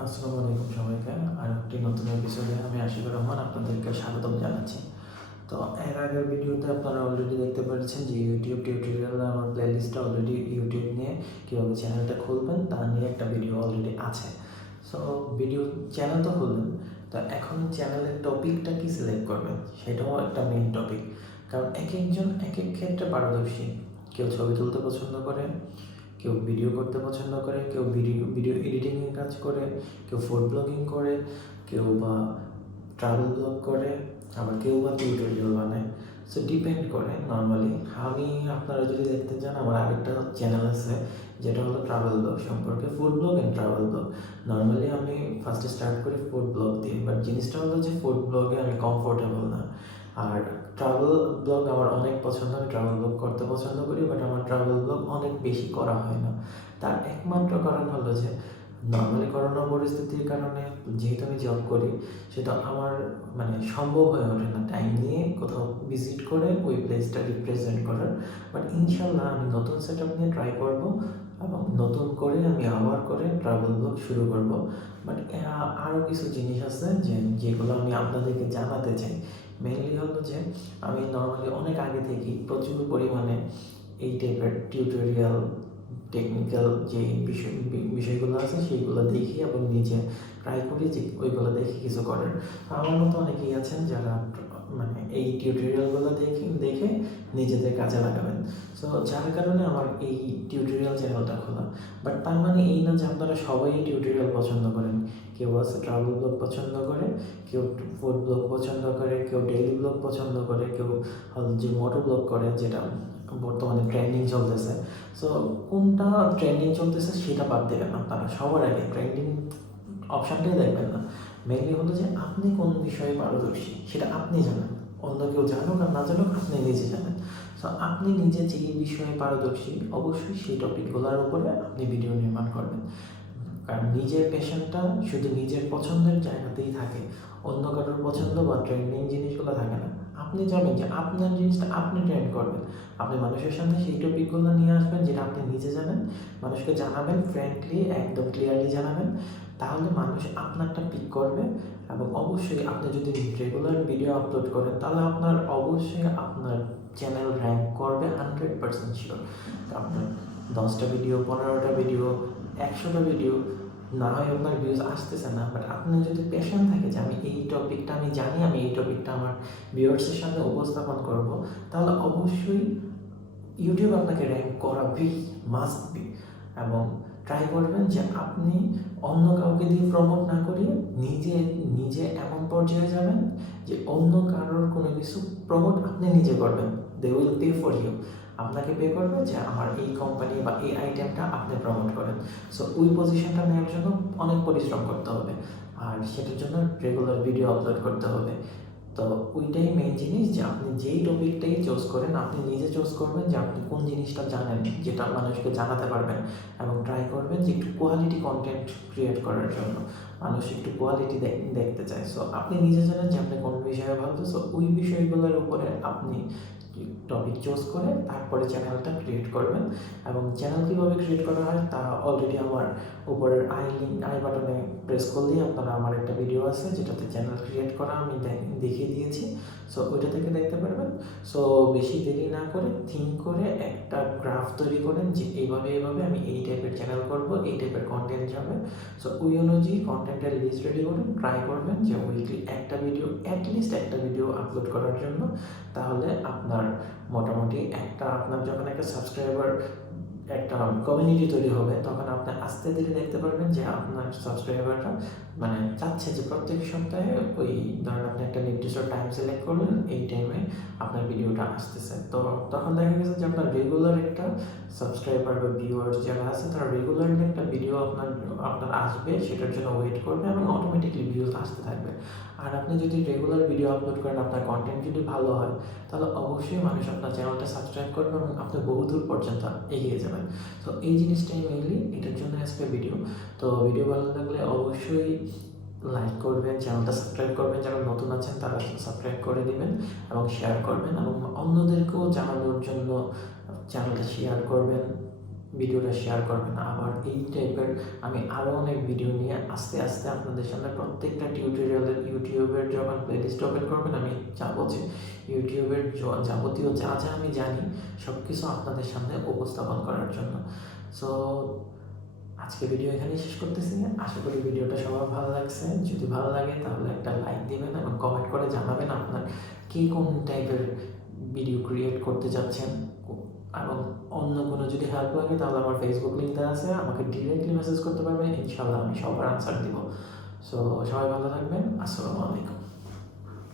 আসসালামুআলাইকুম সবাইকে। আর একটি নতুন এপিসোডে আমি আশিকুর রহমান আপনাদেরকে স্বাগতম জানাচ্ছি। তো এর আগের ভিডিওতে আপনারা অলরেডি দেখতে পেরেছেন যে ইউটিউব টিউটোরিয়াল আমার প্লেলিস্টটা অলরেডি ইউটিউব নিয়ে কীভাবে চ্যানেলটা খুলবেন তা নিয়ে একটা ভিডিও অলরেডি আছে। সো ভিডিও চ্যানেল তো খুলবেন, তো এখন চ্যানেলের টপিকটা কি সিলেক্ট করবেন সেটাও একটা মেইন টপিক। কারণ এক একজন এক এক ক্ষেত্রে পারদর্শী। কেউ ছবি তুলতে পছন্দ করে, কেউ ভিডিও করতে পছন্দ করে, কেউ ভিডিও এডিটিংয়ের কাজ করে, কেউ ফুড ব্লগিং করে, কেউ বা ট্রাভেল ব্লগ করে, আবার কেউ বা টিউটোরিয়াল বানায়। সো ডিপেন্ড করে। নর্মালি আমি, আপনারা যদি দেখতে চান, আমার আরেকটা চ্যানেল আছে যেটা হলো ট্রাভেল ব্লগ সম্পর্কে, food blog and travel blog. Normally আমি ফার্স্টে স্টার্ট করি ফুড ব্লগ দিয়ে, বাট জিনিসটা হলো যে ফুড ব্লগে আমি কমফোর্টেবল না। আর ট্রাভেল ব্লগ আমার অনেক পছন্দ, আমি ট্রাভেল ব্লগ করতে পছন্দ করি, বাট আমার ট্রাভেল ব্লগ অনেক বেশি করা হয় না। তার একমাত্র কারণ হলো যে নর্মালি করোনা পরিস্থিতির কারণে যেহেতু আমি জব করি, সেটা আমার সম্ভব হয়ে ওঠে না টাইম নিয়ে কোথাও ভিজিট করে ওই প্লেসটা রিপ্রেজেন্ট করার। বাট ইনশাল্লাহ আমি নতুন সেট আপ নিয়ে ট্রাই করব এবং নতুন করে আমি আবার করে ট্রাভেল ব্লগ শুরু করব। বাট আরও কিছু জিনিস আছে যেগুলো আমি আপনাদেরকে জানাতে চাই। মেইনলি হলো যে আমি নর্মালি অনেক আগে থেকেই প্রচুর পরিমাণে এই টাইপের টিউটোরিয়াল, টেকনিক্যাল যে বিষয়গুলো আছে সেইগুলো দেখি এবং নিজে ট্রাই করি যে ওইগুলো দেখে কিছু করার। আমার মতো অনেকেই আছেন যারা এই টিউটোরিয়ালগুলো দেখে নিজেদের কাজে লাগাবেন। সো যার কারণে আমার এই টিউটোরিয়াল চ্যানেলটা খোলা। বাট তার মানে এই না যে আপনারা সবাই টিউটোরিয়াল পছন্দ করেন। কেউ আছে ট্রাভেল ব্লগ পছন্দ করে, কেউ ফুড ব্লগ পছন্দ করে, কেউ ডেইলি ব্লগ পছন্দ করে, কেউ যে মোটো ব্লগ করে, যেটা বর্তমানে ট্রেন্ডিং চলতেছে। সো কোনটা ট্রেন্ডিং চলতেছে সেটা বাদ দেবেন আপনারা, সবার আগে ট্রেন্ডিং অপশানটাই দেখবেন না। মেইনলি হলো যে আপনি কোন বিষয়ে পারদর্শী সেটা আপনি জানেন। অন্য কেউ জানুক আর না জানুক, আপনি নিজে জানেন। সো আপনি নিজে যেই বিষয়ে পারদর্শী, অবশ্যই সেই টপিকগুলোর উপরে আপনি ভিডিও নির্মাণ করবেন। কারণ নিজের প্যাশনটা শুধু নিজের পছন্দের জায়গাতেই থাকে, অন্য কারোর পছন্দ বা ট্রেন্ডিং জিনিসগুলো থাকে না। আপনি যাবেন যে আপনার জিনিসটা আপনি ট্রেন্ড করবেন, আপনি মানুষের সামনে সেই টপিকগুলো নিয়ে আসবেন যেটা আপনি নিজে জানেন, মানুষকে জানাবেন ফ্র্যাঙ্কলি, একদম ক্লিয়ারলি জানাবেন। তাহলে মানুষ আপনারটা পিক করবে। এবং অবশ্যই আপনি যদি রেগুলার ভিডিও আপলোড করেন, তাহলে অবশ্যই আপনার চ্যানেল র্যাঙ্ক করবে 100% শিওর। আপনার 10টা ভিডিও, 15টা ভিডিও, 100টা ভিডিও না হয় আপনার ভিউজ আসতেছে না, বাট আপনার যদি প্যাশন থাকে যে আমি এই টপিকটা আমি জানি, আমি এই টপিকটা আমার ভিউয়ার্সের সামনে উপস্থাপন করব, তাহলে অবশ্যই ইউটিউব আপনাকে র্যাঙ্ক করাবেই, মাস্ট বি। এবং ট্রাই করবেন যে আপনি অন্য কাউকে দিয়ে প্রমোট না করিয়ে নিজে নিজে এমন পর্যায়ে যাবেন যে অন্য কারোর কোনো কিছু প্রমোট আপনি নিজে করবেন। They will pay for you. আপনাকে পে করবে যে আমার এই কোম্পানি বা এই আইটেমটা আপনি প্রমোট করেন। সো ওই পজিশনটা নেওয়ার জন্য অনেক পরিশ্রম করতে হবে, আর সেটার জন্য রেগুলার ভিডিও আপলোড করতে হবে। তো ওইটাই মেইন জিনিস, যে আপনি যেই টপিকটাই চুজ করেন, আপনি নিজে চুজ করবেন যে আপনি কোন জিনিসটা জানেন, যেটা মানুষকে জানাতে পারবেন। এবং ট্রাই করবেন যে একটু কোয়ালিটি কন্টেন্ট ক্রিয়েট করার জন্য। মানুষ একটু কোয়ালিটি দেখতে চায়। সো আপনি নিজে জানেন যে আপনি কোন বিষয়ে ভালো, সো ওই বিষয়গুলোর উপরে আপনি টপিক চুজ করে তারপরে চ্যানেলটা ক্রিয়েট করবেন। এবং চ্যানেল কীভাবে ক্রিয়েট করা হয় তা অলরেডি আমার উপরের আই বাটনে প্রেস করলেই আপনারা, আমার একটা ভিডিও আছে যেটাতে চ্যানেল ক্রিয়েট করা আমি দেখিয়ে দিয়েছি। সো ওইটা থেকে দেখতে পারবেন। সো বেশি দেরি না করে থিঙ্ক করে একটা গ্রাফ তৈরি করেন যে এইভাবে আমি এই টাইপের চ্যানেল করব, এই টাইপের কন্টেন্ট যাবে। সো ওই অনুযায়ী কন্টেন্টের লিস্ট রেডি করুন। ট্রাই করবেন যে উইকলি একটা ভিডিও, অ্যাটলিস্ট একটা ভিডিও আপলোড করার জন্য। তাহলে আপনার মোটামুটি আপনার যখন একটা সাবস্ক্রাইবার, একটা কমিউনিটি তৈরি হবে, তখন আপনি আস্তে ধীরে দেখতে পারবেন যে আপনার সাবস্ক্রাইবাররা চাচ্ছে যে প্রত্যেক সপ্তাহে ওই, ধরেন আপনি একটা নির্দিষ্ট টাইম সিলেক্ট করলেন, এই টাইমে আপনার ভিডিওটা আসতেছে। তো তখন দেখা গেছে যে আপনার রেগুলার একটা সাবস্ক্রাইবার বা ভিউয়ার্স যারা আছে, তারা রেগুলারলি একটা ভিডিও আপনার আসবে, সেটার জন্য ওয়েট করবে এবং অটোমেটিকলি ভিউজ আসতে থাকবে। আর আপনি যদি রেগুলার ভিডিও আপলোড করেন, আপনার কন্টেন্ট যদি ভালো হয়, তাহলে অবশ্যই মানুষ আপনার চ্যানেলটা সাবস্ক্রাইব করবে এবং আপনি বহুদূর পর্যন্ত এগিয়ে যাবেন। তো এই জিনিসটাই মেইনলি এটার জন্য আজকে ভিডিও। তো ভিডিও ভালো লাগলে অবশ্যই লাইক করবেন, চ্যানেলটা সাবস্ক্রাইব করবেন, যারা নতুন আছেন তারা সাবস্ক্রাইব করে দিবেন এবং শেয়ার করবেন, এবং অন্যদেরকেও জানানোর জন্য চ্যানেলটা শেয়ার করবেন। ভিডিওটা শেয়ার করবেন। আবার এই টাইপের আমি আরও অনেক ভিডিও নিয়ে আস্তে আস্তে আপনাদের সামনে প্রত্যেকটা টিউটোরিয়ালের ইউটিউবের যখন প্লেলিস্ট ওপেন করবেন আমি চাবো যে ইউটিউবের যাবতীয় যা যা আমি জানি সব কিছু আপনাদের সামনে উপস্থাপন করার জন্য। সো আজকে ভিডিও এখানেই শেষ করতেছি। আশা করি ভিডিওটা সবার ভালো লাগছে। যদি ভালো লাগে তাহলে একটা লাইক দিবেন এবং কমেন্ট করে জানাবেন আপনার কোন টাইপের ভিডিও ক্রিয়েট করতে যাচ্ছেন। এবং অন্য কোনো যদি হেল্প লাগে তাহলে আমার ফেসবুক লিঙ্ক দেওয়া আছে, আমাকে ডিরেক্টলি মেসেজ করতে পারবেন, ইনশাল্লাহ আমি সবার আনসার দিব। সো সবাই ভালো থাকবেন। আসসালামু আলাইকুম।